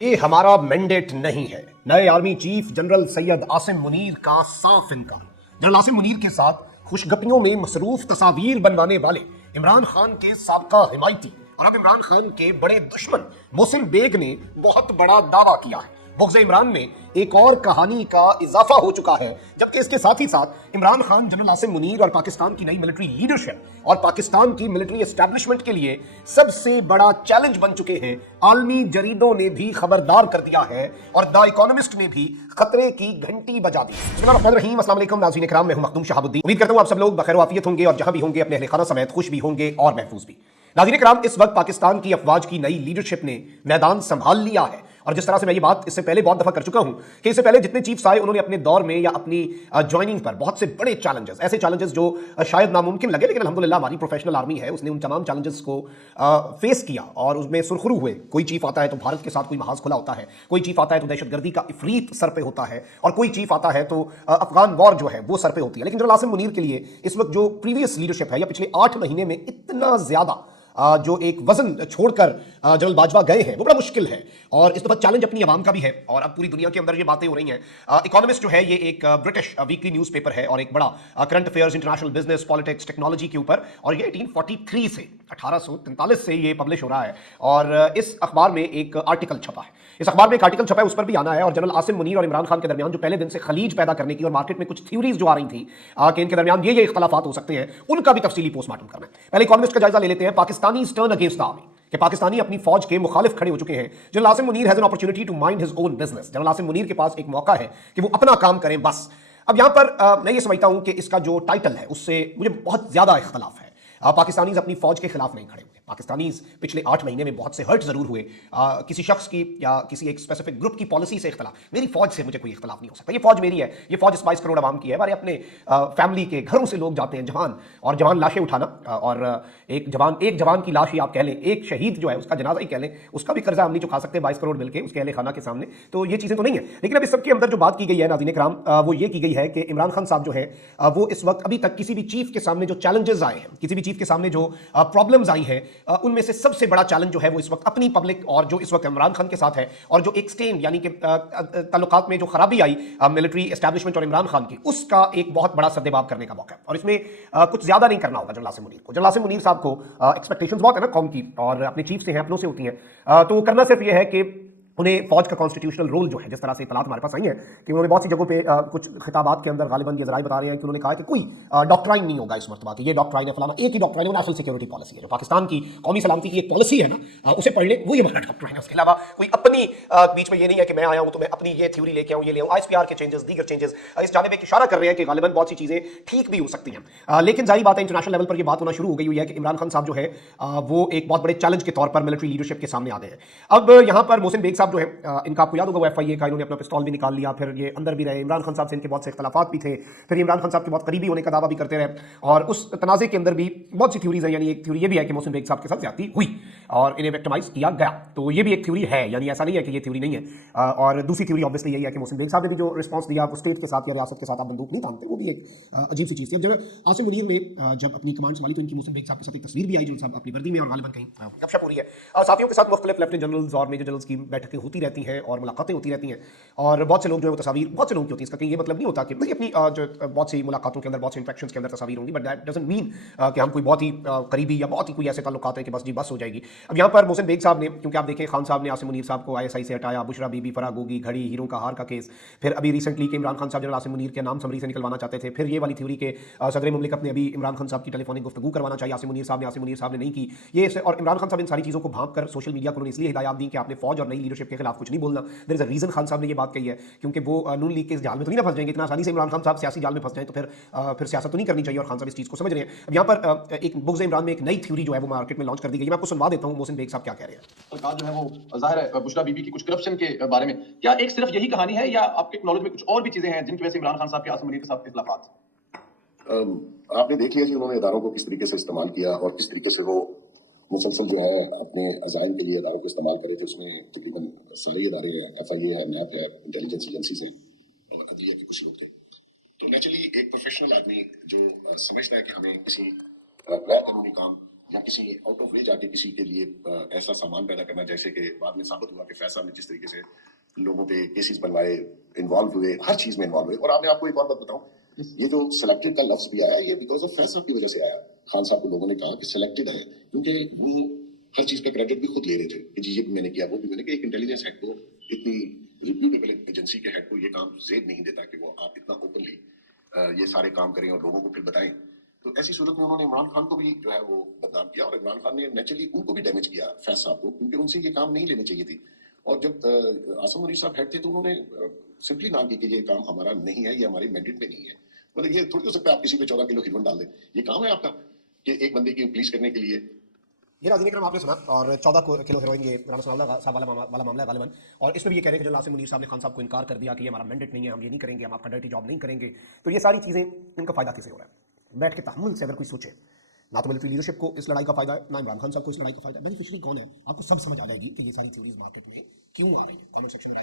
ये हमारा मैंडेट नहीं है। नए army chief general Syed Asim Munir का साफ इनकार। जनरल आसिम मुनीर के साथ खुशगपियों में मसरूफ तस्वीर बनवाने वाले इमरान खान के साबका हिमायती और अब इमरान खान के बड़े दुश्मन मोहसिन बेग ने बहुत बड़ा दावा किया है। बुग़्ज़ इमरान में एक और कहानी का इजाफा हो चुका है, जबकि इसके साथ ही साथ इमरान खान, जनरल आसिम मुनीर और पाकिस्तान की नई मिलिट्री लीडरशिप और पाकिस्तान की मिलिट्री एस्टैब्लिशमेंट के लिए सबसे बड़ा चैलेंज बन चुके हैं। आलमी जरीदों ने भी खबरदार कर दिया है और द इकोनॉमिस्ट ने भी खतरे की घंटी बजा दी। अस्सलाम वालेकुम नाज़रीन इकराम, मैं हूं मखदूम शहाबुद्दीन। उम्मीद करता हूं आप सब लोग बखैर वाफियत होंगे और जहां भी होंगे अपने अहले खाना समेत खुश भी होंगे और महफूज भी। नाज़रीन इकराम, इस वक्त पाकिस्तान की अफवाज की नई लीडरशिप ने मैदान संभाल लिया है और जिस तरह से मैं ये बात इससे पहले बहुत दफा कर चुका हूं कि इससे पहले जितने चीफ्स आए उन्होंने अपने दौर में या अपनी ज्वाइनिंग पर बहुत से बड़े चैलेंजेस, ऐसे चैलेंजेस जो शायद नामुमकिन लगे, लेकिन अल्हम्दुलिल्लाह हमारी प्रोफेशनल आर्मी है, उसने उन तमाम चैलेंजेस को फेस किया और उसमें सुरखरू हुए। कोई चीफ आता है तो भारत के साथ कोई महाज खुला होता है, कोई चीफ आता है तो दहशतगर्दी का इफरीत सर पे होता है और कोई चीफ आता है तो अफगान वॉर जो है वो सर पे होती है। लेकिन जनरल आसिम मुनीर के लिए इस वक्त जो प्रीवियस लीडरशिप है या पिछले 8 महीने में इतना ज्यादा जो एक वजन छोड़कर जनरल बाजवा गए हैं वो बड़ा मुश्किल है और इस दफा चैलेंज अपनी आवाम का भी है और अब पूरी दुनिया के अंदर ये बातें हो रही हैं। इकोनॉमिस्ट जो है ये एक ब्रिटिश वीकली न्यूज़पेपर है और एक बड़ा current affairs, international business, politics, technology के ऊपर, और ये 1843 से 1843 से ये पब्लिश हो रहा है और इस अखबार में एक आर्टिकल छपा है। इस अखबार में एक आर्टिकल छपा है, उस पर भी आना है और जनरल आसिम मुनीर और इमरान खान के दरमियान जो पहले दिन से खलीज पैदा करने की और मार्केट में कुछ थ्योरीज जो आ रही थी कि इनके दरमियान ये इख्तलाफात हो सकते हैं, उनका भी तफसीली पोस्टमार्टम करना है। पहले इकोनॉमिस्ट का जायजा ले लेते हैं। Pakistani turn against the army, कि पाकिस्तानी अपनी फौज के मुखालिफ खड़े हो चुके हैं। General Asim Munir has an opportunity to mind his own business. General Asim Munir के पास एक मौका है कि वो अपना काम करें बस। अब यहां पर मैं ये समझता हूं कि इसका जो टाइटल है उससे मुझे बहुत ज्यादा इख्तलाफ है। पाकिस्तानीज अपनी फौज के खिलाफ नहीं खड़े हुए। पाकिस्तानीज पिछले 8 महीने में बहुत से हर्ट जरूर हुए, किसी शख्स की या किसी एक स्पेसिफिक ग्रुप की पॉलिसी से इख्तलाफ। मेरी फौज से मुझे कोई इख्तलाफ नहीं हो सकता। ये फौज मेरी है, ये फौज 22 करोड़ आवाम की है। हमारे अपने फैमिली के घरों से लोग जाते हैं जवान, और जवान लाशें उठाना और एक जवान की लाश ही आप कह लें, एक शहीद जो है उसका जनाजा ही कह लें, उसका भी कर्जा हम नहीं चुका सकते 22 करोड़ मिलकर उसके अहले खाना के सामने। तो ये चीज़ें तो नहीं है। लेकिन अब इस सबके अंदर जो बात की गई है नाज़रीन इकराम, वो ये की गई है कि इमरान खान साहब जो है वो इस वक्त अभी तक किसी भी चीफ के सामने जो चैलेंजेस आए हैं, किसी भी चीफ के सामने जो प्रॉब्लम्स आई है, उनमें से सबसे बड़ा चैलेंज जो है वो इस वक्त अपनी पब्लिक और जो इस वक्त इमरान खान के साथ है और जो एक स्टेन यानी कि ताल्लुकात में जो खराबी आई मिलिट्री एस्टैब्लिशमेंट और इमरान खान की, उसका एक बहुत बड़ा सद्देबाब करने का मौका है। और इसमें कुछ ज्यादा नहीं करना होगा जनरल आसिम मुनीर को। जनरल आसिम मुनीर साहब को एक्सपेक्टेशंस बहुत है ना कौम की, और अपने चीफ से हैं, अपनों से होती हैं, तो करना सिर्फ ये है कि उन्हें फौज का कॉन्स्टिट्यूशनल रोल जो है, जिस तरह से इतलात हमारे पास आई है कि उन्होंने बहुत सी जगहों पे कुछ खिताबात के अंदर गालिबन ये जराए बता रहे हैं कि उन्होंने कहा कि कोई डॉक्ट्राइन नहीं होगा इस मरतबा की, ये डॉक्ट्राइन है फलाना। एक ही डॉक्ट्राइन है, नेशनल सिक्योरिटी पॉलिसी है, जो पाकिस्तान की कौमी सलामती की एक पॉलिसी है ना, उसे पढ़ लें, वो ये हमारा डॉक्ट्राइन है। उसके अलावा कोई अपनी बीच में ये नहीं है कि मैं आया हूं तो मैं अपनी ये थ्योरी लेके आऊं, ये ले आऊं। आईएसपीआर के चेंजेस, दीगर चेंजेस इस जानिब एक इशारा कर रहे हैं कि गालिबन बहुत सी चीजें ठीक भी हो सकती हैं। लेकिन जाहिर बात है इंटरनेशनल लेवल पर यह बात होना शुरू हो गई हुई है कि इमरान खान साहब जो है वो एक बहुत बड़े चैलेंज के तौर पर मिलिट्री लीडरशिप के सामने आते हैं। अब यहां पर मोहसिन बेग साहब जो है, इनका आपको याद होगा वो एफआईए का, इन्होंने अपना पिस्तौल भी निकाल लिया, फिर ये अंदर भी रहे। इमरान खान साहब से इनके बहुत से इख्तलाफात भी थे, फिर इमरान खान साहब के बहुत करीबी होने का दावा भी करते रहे और उस तनाज़े के अंदर भी बहुत सी थ्योरीज है। यानी एक थ्योरी ये भी है कि मोहसिन बेग साहब के साथ ज्यादती हुई और इन्हें विक्टिमाइज किया गया, तो ये भी एक थ्योरी है, यानी ऐसा नहीं है कि ये थ्योरी नहीं है। और दूसरी थ्योरी ऑब्वियसली यही है कि मोहसिन बेग साहब ने भी जो रिस्पॉन्स दिया वो स्टेट के साथ या रियासत के साथ आप बंदूक नहीं तानते, वो भी एक अजीब सी चीज़ थी। अब जब आसिम मुनीर ने जब अपनी कमांड संभाली तो इनकी मोहसिन बेग साहब के साथ एक तस्वीर भी आई, जो साहब अपनी वर्दी में और गालिबन कहीं गपशप हो रही है। साथियों के साथ मुख्तलिफ लेफ्टिनेंट जनरल्स और मेजर जनरल्स की बैठकें होती रहती हैं और मुलाकातें होती रहती हैं और बहुत से लोग जो है वो तस्वीर, बहुत से लोगों की होती है। इसका कहीं ये मतलब नहीं होता कि भाई अपनी जो बहुत सी मुलाकातों के अंदर, बहुत से इंटरेक्शंस के अंदर तस्वीर होंगी, बट दैट डजंट मीन कि हम कोई बहुत ही करीबी या बहुत ही कोई ऐसे ताल्लुकात है कि बस जी बस हो जाएगी। अब यहाँ पर मोहसिन बेग साहब ने, क्योंकि आप देखें खान साहब ने आसिम मुनीर साहब को आईएसआई से हटाया, बुशरा बीबी, फराह गोगी, घड़ी, हीरों का हार का केस, फिर अभी रिसेंटली कि इमरान खान साहब जनरल आसिम मुनीर के नाम समरी से निकलवाना चाहते थे, फिर ये वाली थ्योरी के सदर मुमलिकत ने अभी इमरान खान साहब की टेलीफोनिक गुफ्तगू करवाना चाहिए आसिम मुनीर साहब ने नहीं की ये। और इमरान खान साहब इन सारी चीज़ों को भांप कर सोशल मीडिया को उन्होंने इसलिए हिदायत दी कि आपने फौज और नई लीडरशिप के खिलाफ कुछ नहीं बोलना। There is a reason Khan साहब ने ये बात कही है, क्योंकि वो नून लीग के इस जाल में तो नहीं ना फंस जाएंगे इतना आसानी से। इमरान खान साहब सियासी जाल में फंस जाए तो फिर सियासत तो नहीं करनी चाहिए और खान साहब इस चीज़ को समझ रहे हैं। अब यहाँ पर एक बुग़्ज़ इमरान में एक नई थ्योरी जो है वो मार्केट में लॉन्च कर दी गई। मैं आपको सुनवा देता हूँ मोहसिन बेग साहब क्या कह रहे हैं। सरकार जो है वो जाहिर है बुशरा बीबी की कुछ करप्शन के बारे में, क्या एक सिर्फ यही कहानी है या आपके नॉलेज में कुछ और भी चीजें हैं जिनकी वजह से इमरान खान साहब के आसिम मुनीर के साथ इख्तिलाफात? आपने देख लिया कि उन्होंने इदारों को किस तरीके से इस्तेमाल किया और किस तरीके से वो मुसलसल जो है अपने अजाइम के लिए इदारों को इस्तेमाल करे थे। उसमें तकरीबन सारे इदारे हैं, एफआईए है, नैप है, इंटेलिजेंस एजेंसीज हैं और अदलिया के कुछ लोग थे। तो नेचुरली एक प्रोफेशनल आदमी जो समझता है कि हमें किसी गैर कानूनी काम या किसी आउट ऑफ वे जाके किसी के लिए ऐसा सामान पैदा करना, जैसे कि बाद में साबित हुआ कि फैसल ने जिस तरीके से लोगों पे केसेस बनवाए, इन्वॉल्व हुए, हर चीज में इन्वॉल्व हुए। और आपको एक और बात बताऊं, ये जो सिलेक्टेड का लफ्ज भी आया, ये बिकॉज ऑफ फैसल की वजह से आया। खान साहब को लोगों ने कहा कि सिलेक्टेड है, क्योंकि वो हर चीज का क्रेडिट भी खुद ले रहे थे कि जी ये भी मैंने किया, वो भी मैंने किया। एक इंटेलिजेंस हेड को, इतनी रिप्यूटेबल एजेंसी के हेड को ये काम जेब नहीं देता कि वो आप इतना ओपनली ये सारे काम करें और लोगों को फिर बताएं। तो ऐसी सूरत में उन्होंने इमरान खान को भी जो है वो बदनाम किया, और इमरान खान ने नेचुरली उनको भी डैमेज किया, फैज साहब को, क्योंकि उनसे ये काम नहीं लेने चाहिए थी। और जब आसम मुनीर साहब हेड थे तो उन्होंने सिंपली नाम की कि ये काम हमारा नहीं है, ये हमारे मैंडेट में नहीं है। मतलब ये थोड़ी हो सकता है आप किसी पे 14 किलो हीरोइन डाल दें, ये काम है आपका कि एक बंदे की पुलिस करने के लिए। ये नाज़रीन इकराम आपने सुना, और 14 किलो हेरोइन ये राना सनाउल्लाह साहब वाला मामला है गालिबन। और इसमें भी ये कह रहे हैं कि जनरल आसिम मुनीर साहब ने खान साहब को इनकार कर दिया कि ये हमारा मैंडेट नहीं है, हम ये नहीं करेंगे, हम आपका डर्टी जॉब नहीं करेंगे। तो ये सारी चीज़ें, इनका फ़ायदा किसे हो रहा है? बैठ के तहम्मुल से अगर कोई सोचे, ना तो मिलिट्री लीडरशिप को इस लड़ाई का फायदा है, ना इमरान खान साहब को इस लड़ाई का फायदा है। बेनिफिशियरी कौन है? आपको सब समझ आ जाएगी कि ये सारी थ्योरीज मार्केट में क्यों आ रही है। कमेंट सेक्शन में